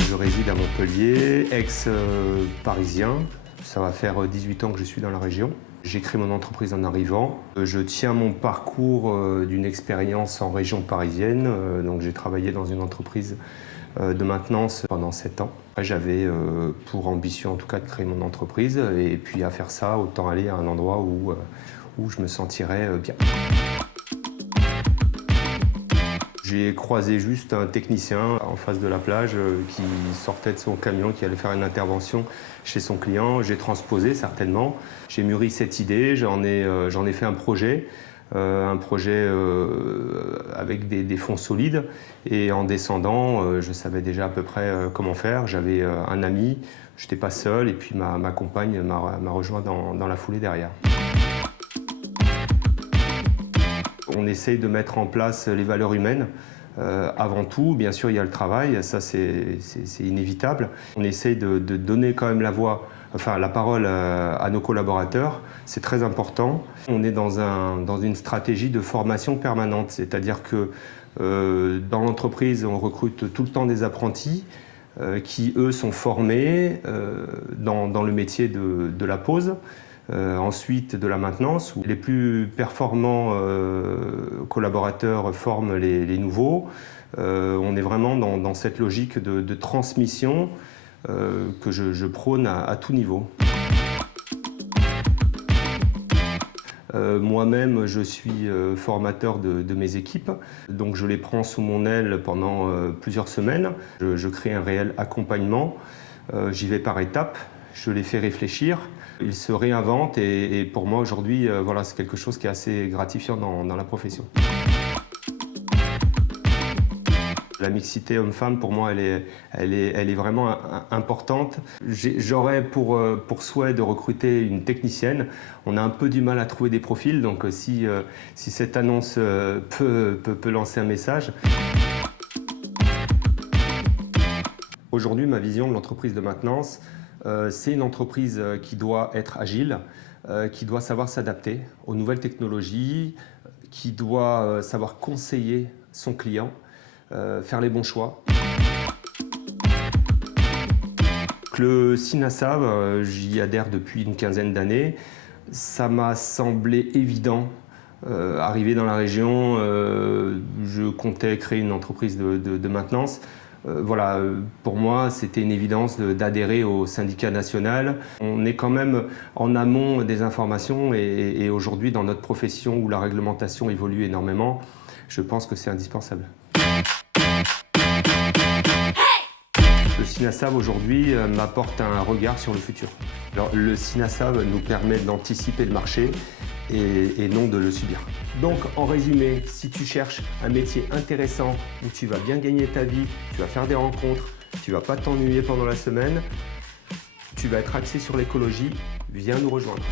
Je réside à Montpellier, ex-parisien. Ça va faire 18 ans que je suis dans la région. J'ai créé mon entreprise en arrivant. Je tiens mon parcours d'une expérience en région parisienne. Donc j'ai travaillé dans une entreprise de maintenance pendant 7 ans. J'avais pour ambition en tout cas de créer mon entreprise et puis à faire ça, autant aller à un endroit où je me sentirais bien. J'ai croisé juste un technicien en face de la plage qui sortait de son camion, qui allait faire une intervention chez son client. J'ai transposé certainement. J'ai mûri cette idée, j'en ai fait un projet avec des fonds solides. Et en descendant, je savais déjà à peu près comment faire. J'avais un ami, je n'étais pas seul, et puis ma compagne m'a rejoint dans la foulée derrière. On essaye de mettre en place les valeurs humaines. Avant tout, bien sûr, il y a le travail, ça c'est inévitable. On essaye de donner quand même la parole à nos collaborateurs, c'est très important. On est dans une stratégie de formation permanente, c'est-à-dire que dans l'entreprise, on recrute tout le temps des apprentis qui, eux, sont formés dans le métier de la pose. Ensuite de la maintenance, où les plus performants collaborateurs forment les nouveaux. On est vraiment dans cette logique de transmission que je prône à tout niveau. Moi-même, je suis formateur de mes équipes, donc je les prends sous mon aile pendant plusieurs semaines. Je crée un réel accompagnement, j'y vais par étapes, je les fais réfléchir. Ils se réinventent et pour moi aujourd'hui, voilà, c'est quelque chose qui est assez gratifiant dans la profession. La mixité homme-femme, pour moi, elle est vraiment importante. J'aurais pour souhait de recruter une technicienne. On a un peu du mal à trouver des profils, donc si cette annonce peut lancer un message. Aujourd'hui, ma vision de l'entreprise de maintenance, c'est une entreprise qui doit être agile, qui doit savoir s'adapter aux nouvelles technologies, qui doit savoir conseiller son client, faire les bons choix. Le SINASAV, j'y adhère depuis une quinzaine d'années. Ça m'a semblé évident. Arrivé dans la région, je comptais créer une entreprise de maintenance. Voilà, pour moi, c'était une évidence d'adhérer au syndicat national. On est quand même en amont des informations et aujourd'hui, dans notre profession où la réglementation évolue énormément, je pense que c'est indispensable. Le SINASAV aujourd'hui m'apporte un regard sur le futur. Alors, le SINASAV nous permet d'anticiper le marché et non de le subir. Donc en résumé, si tu cherches un métier intéressant où tu vas bien gagner ta vie, tu vas faire des rencontres, tu vas pas t'ennuyer pendant la semaine, tu vas être axé sur l'écologie, viens nous rejoindre.